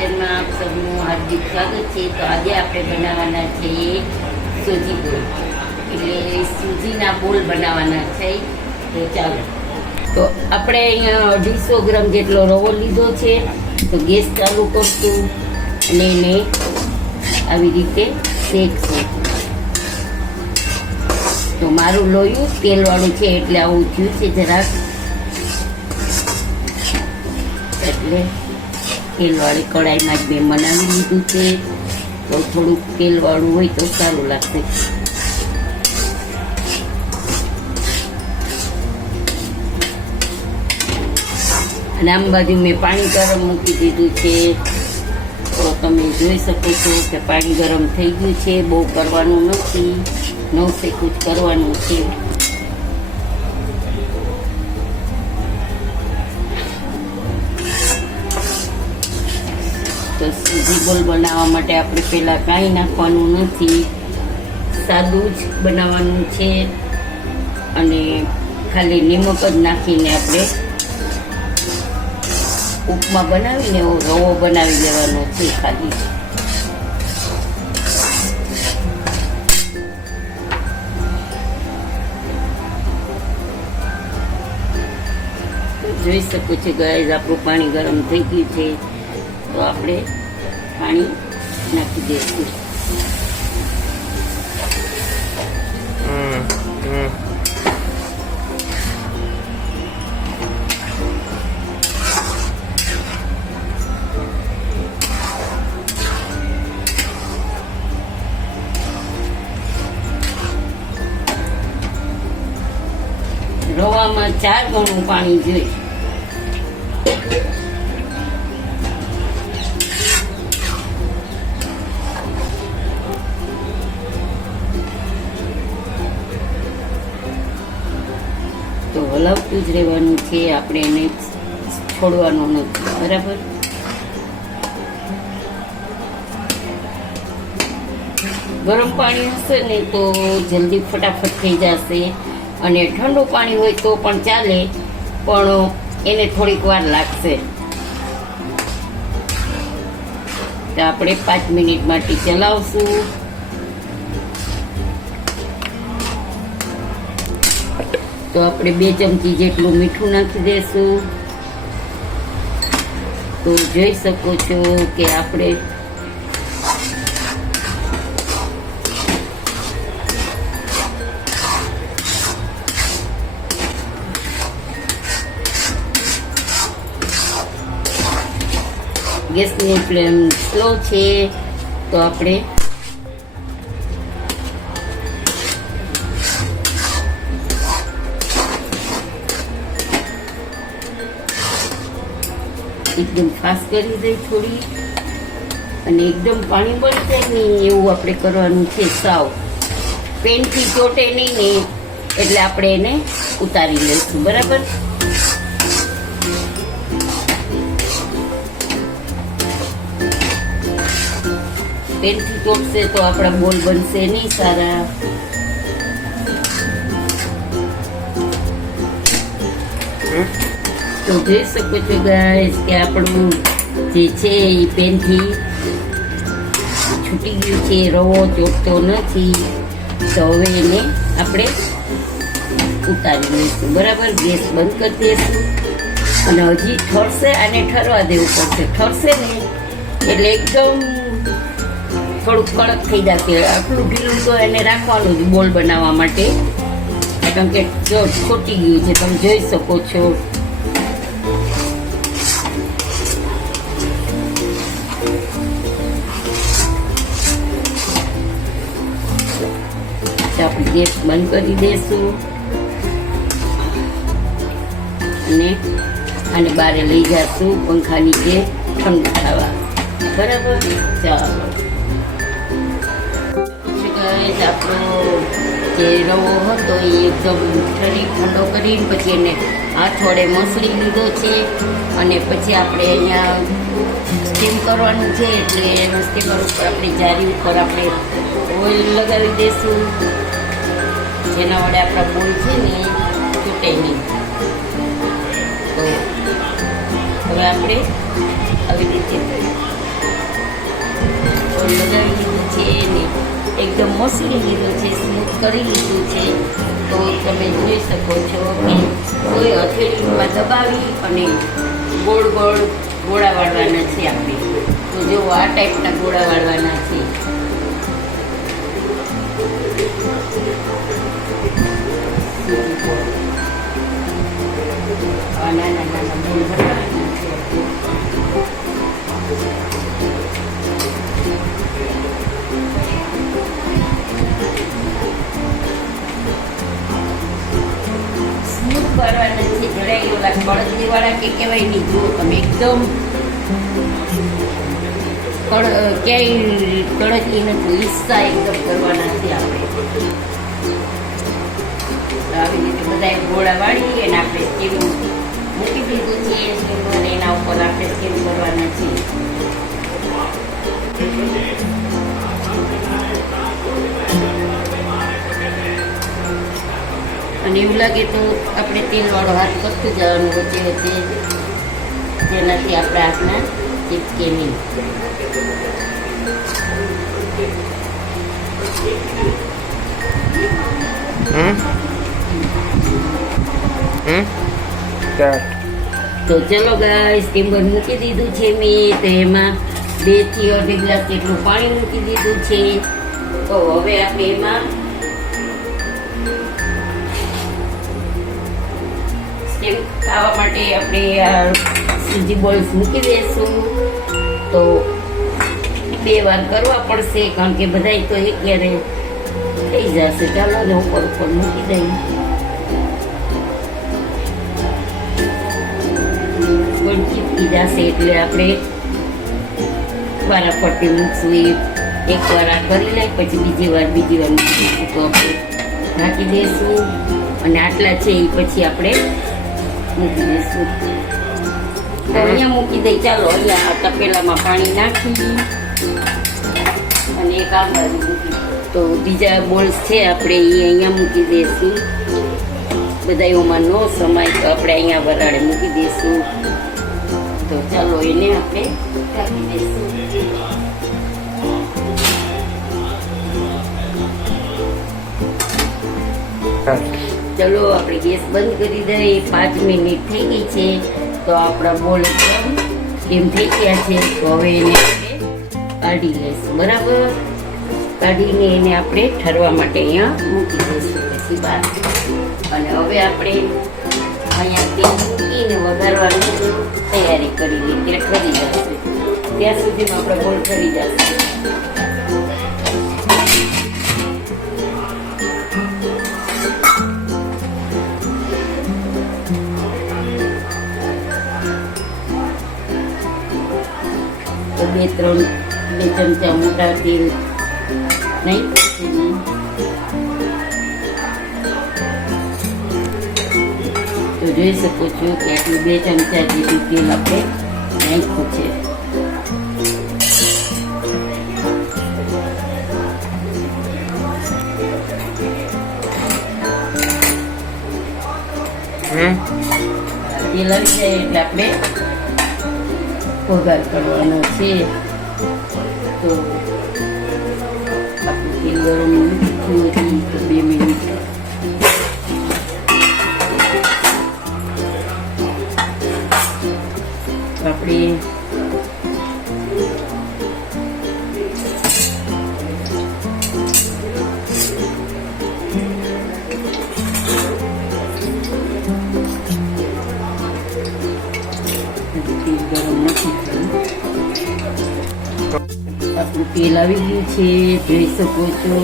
કિચનમાં આપ સૌનું હાર્દિક સ્વાગત છે। તો આજે આપણે બનાવવાના છે સૂજી બોલ, એટલે સૂજીના બોલ બનાવવાના છે। તો ચાલો, તો આપણે અહીંયા 250 ગ્રામ જેટલો રવો લીધો છે। તો ગેસ ચાલુ કરશું અને એને આવી રીતે શેકશું। તો મારું લોયું તેલવાળું છે એટલે આવું થયું છે જરાક, એટલે તેલવાળી કઢાઈમાં જ મેં બનાવી લીધું છે। તો થોડુંક તેલવાળું હોય તો સારું લાગશે। અને આમ બાજુ મેં પાણી ગરમ મૂકી દીધું છે। તો તમે જોઈ શકો છો કે પાણી ગરમ થઈ ગયું છે, બહુ કરવાનું નથી, 9 સેકન્ડ જ કરવાનું છે। તો સૂજી બોલ બનાવવા માટે આપણે પહેલાં કાંઈ નાખવાનું નથી, સાદું જ બનાવવાનું છે। અને ખાલી નિમક જ નાખીને આપણે ઉપમા બનાવીને એવો રવો બનાવી લેવાનો છે ખાલી। જોઈ શકો છો ગાઈઝ, આપણું પાણી ગરમ થઈ ગયું છે। તો આપણે પાણી નાખી દઈશું। રવામાં 4 ગણું પાણી જોઈએ। તો હલાવતું જ રહેવાનું છે, આપણે એને છોડવાનું નથી, બરાબર। ગરમ પાણી હશે ને તો જલ્દી ફટાફટ થઈ જશે, અને ઠંડુ પાણી હોય તો પણ ચાલે, પણ એને થોડીક વાર લાગશે। તો આપણે 5 મિનિટ માટે ચલાવશું। તો આપણે 2 ચમચી જેટલું મીઠું નાખી દઈશું। તો જોઈ શકો છો કે આપણે ગેસની ફ્લેમ સ્લો છે। તો આપણે એકદમ ફાસ્ટ કરી દઈ થોડી, અને એકદમ પાણી બળશે નહીં એવું આપણે કરવાનું છે સાવ। પેનથી ચોટે નહીં ને એટલે આપણે એને ઉતારી લઈશું, બરાબર। પેનથી ચોટશે તો આપણા બોલ બનશે નહીં સારા। તો જોઈ શકો છો ગાઈસ કે આપણું જે છે એ પેનથી છૂટી ગયું છે, રવો ચોટતો નથી। તો હવે એને આપણે ઉતારી લઈશું, બરાબર। ગેસ બંધ કરી દઈશું, અને હજી ઠરશે, આને ઠરવા દેવું પડશે। ઠરશે ને એટલે એકદમ થોડુંક કડક થઈ જશે। આટલું ઢીલું તો એને રાખવાનું જ બોલ બનાવવા માટે, કારણ કે જો છૂટી ગયું છે, તમે જોઈ શકો છો। આપણે ગેસ બંધ કરી દઈશું, અને આને બારે લઈ જશું પંખા નીચે ઠંડુ થવા, બરાબર। ચાલો, આપણો જે રવો હતો એ એકદમ ઠંડો કરીને પછી એને હાથ વડે મસળી લીધો છે, અને પછી આપણે અહીંયા સ્ટીમ કરવાનું છે। એટલે એનું સ્ટીમર ઉપર આપણે જારી ઉપર આપણે ઓઇલ લગાવી દઈશું, જેના વડે આપણા બોલ છે ને તૂટે નહીં। તો હવે આપણે આવી રીતે એકદમ મસળી લીધું છે, સ્મૂથ કરી લીધું છે. તો તમે જોઈ શકો છો કે કોઈ હથેળીમાં દબાવી અને ગોળ ગોળ ગોળા વાળવાના છે આપણે. તો જો આ ટાઈપના ગોળા વાળવાના છે. નાના નાના ગોળ બનાવવાના છે આપણે. સ્મૂથ કરવાના છે, જરાય ઓલા કડકની વાળા કે કહેવાય નહીં. જો તમે એકદમ ક્યાંય કડકી નથી, લીસા એકદમ કરવાના છે આપણે. આવી રીતે બધા ગોળા વાળી અને આપણે સ્ટીમ મૂકી દીધું છે. સ્ટીમ એના ઉપર આપણે સ્ટીમ કરવાના છીએ. અને એવું લાગે તો આપણે તેલવાળો હાથ કરતું જવાનું વચ્ચે વચ્ચે, જેનાથી આપણા હાથના ચીપકે નહીં. તો ચલો ગાઈસ, સ્ટીમર મૂકી દીધું છે મેં. તો એમાં 2 થી 2.5 ગ્લાસ જેટલું પાણી મૂકી દીધું છે. તો હવે આપણે એમાં સ્ટીમ ખાવા માટે આપણે સૂજી બોલ્સ મૂકી દઈશું. તો 2 વાર કરવા પડશે, કારણ કે બધા તો એક ક્યારે થઈ જશે. ચાલો ને ઉપર ઉપર મૂકી દઈએ. ચીપકી જશે એટલે આપણે વારાફરતી મૂકશું. એક વાર આ કરી લઈ, પછી બીજી વાર મૂકીશું. તો આપણે ઢાંકી દઈશું અને આટલા છે એ પછી આપણે મૂકી દઈશું. તો અહીંયા મૂકી દઈ. ચાલો અહીંયા તપેલામાં પાણી નાખી અને એક આ બાજુ મૂકી. તો બીજા બોલ્સ છે આપણે એ અહીંયા મૂકી દઈશું. બધા એમાં ન સમાય તો આપણે અહીંયા વરાળે મૂકી દઈશું. તો ચાલો એને આપણે ઢાંકી દઈશું. ચલો આપણે ગેસ બંધ કરી દઈએ. 5 મિનિટ થઈ ગઈ છે. તો આપણા બોલ એકદમ સ્ટીમ થઈ ગયા છે. તો હવે એને આપણે કાઢી લઈશું. બરાબર, કાઢીને એને આપણે ઠરવા માટે અહીંયા મૂકી દઈશું પછી બહાર. અને હવે આપણે અહીંયા તેલ મૂકીને વઘારવાની તૈયારી કરી લઈએ. તે ઠરી જશે ત્યાં સુધીમાં આપણે બોલ ઠરી જશે. તો 2 ચમચા મોટા તેલ નહીં, તો જોઈ શકો છો કે આટલું 2 ચમચા જેટલું તેલ આપણે નાખ્યું છે. તેલ આવી જાય એટલે આપણે વઘાર કરવાનો છે. તો આપણું તેલ ગરમ થયું હતું. તો 2 મિનિટ આપણે આપણું તેલ આવી ગયું છે, જોઈ શકો છો.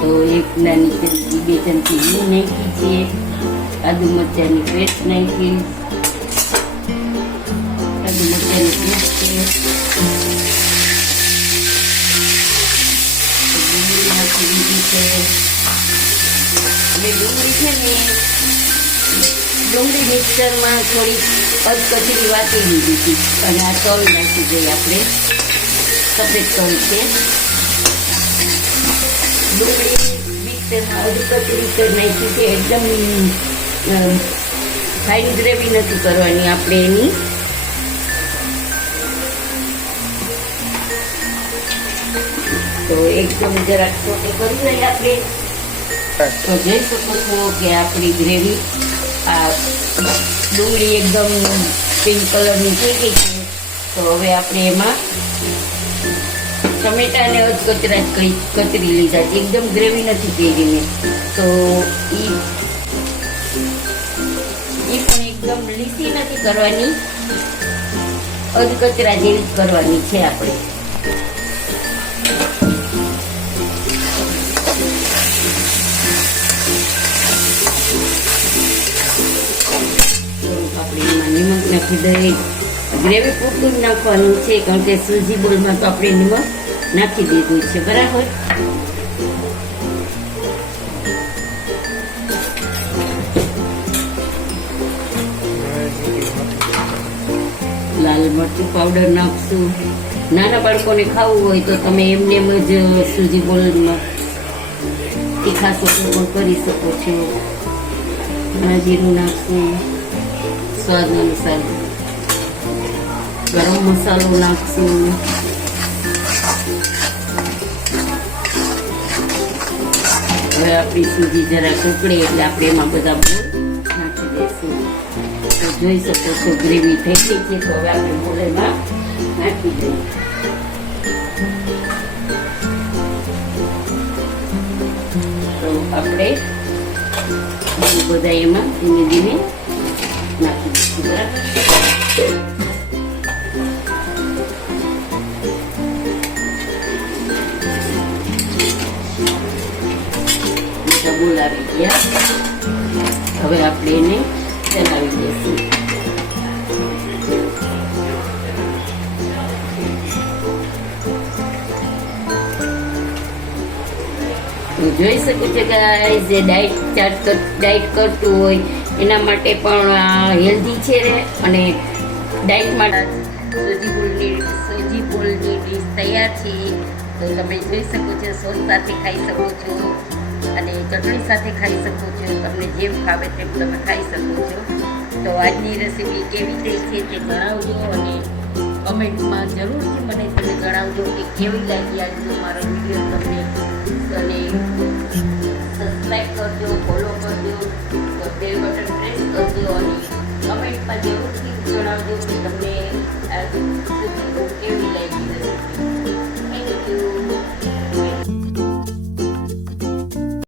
તો એક નાની ચમચી 2 ચમચી ઘી નાખી છે. આદુ મરચાંની પેસ્ટ નાખી. આદુ મરચાંની પેસ્ટ છે. ડુંગળી નાખી દીધી છે. હવે ડુંગળી છે ને, ડુંગળી મિક્સરમાં થોડી કચરી વાટી લીધી હતી. અને આ તલ નાખી દઈએ આપણે. સફેદ તલ છે. ડુંગળી મિક્સરમાં હજુ કચરી કરી નાખી છે. એકદમ ફાઇન ગ્રેવી નથી કરવાની આપણે એની. તો એકદમ જરાક સોટે કરી લઈએ આપણે. તો જોઈ શકો છો કે આપણી ગ્રેવી આ ડુંગળી એકદમ પિંક કલરની થઈ ગઈ છે. તો હવે આપણે એમાં ટમેટા અને અધકચરા કચરી લીધા છે, એકદમ ગ્રેવી નથી કરી મેં. તો એ પણ એકદમ લીસી નથી કરવાની, અધકચરા જેવી જ કરવાની છે આપણે. આપણે એમાં નિમક નાખી દઈએ. ગ્રેવી પૂરતું જ નાખવાનું છે, કારણ કે સૂજી બોલમાં તો આપણે નિમક નાખી દીધું છે. બરાબર. લાલ મરચું પાવડર નાખશું. નાના બાળકોને ખાવું હોય તો તમે એમને એમ જ સૂજી બોલમાં તીખા સોસો પણ કરી શકો છો. જીરું નાખશું સ્વાદ અનુસાર. ગરમ મસાલો નાખશું. હવે આપણી સૂજી જરા ઉકળે એટલે આપણે એમાં બધા બોલ નાખી દઈશું. તો જોઈ શકો છો ગ્રેવી થઈ ગઈ છે. તો હવે આપણે બોલેમાં નાખી દઈએ. તો આપણે બધા એમાં ધીમે ધીમે નાખી દઈશું. બરાબર. બોલાવી ગયા. હવે આપણે એને ચલાવી દઈશું. જોઈ શકો છો ગાઈસ, જે ડાયટ કરતું હોય એના માટે પણ હેલ્ધી છે અને ડાયટ માટે સૂજી બોલની ડીશ તૈયાર છે. તો તમે જોઈ શકો છો, સોસ સાથે ખાઈ શકો છો અને ચટણી સાથે ખાઈ શકો છો. તમને જેમ ખાવે તેમ તમે ખાઈ શકો છો. તો આજની રેસીપી કેવી થઈ છે તે જણાવજો અને કમેન્ટમાં જરૂરથી મને તમે જણાવજો કે કેવી લાગી આજનો મારો વિડીયો તમને. અને સબસ્ક્રાઈબ કરજો, ફોલો કરજો, બેલ બટન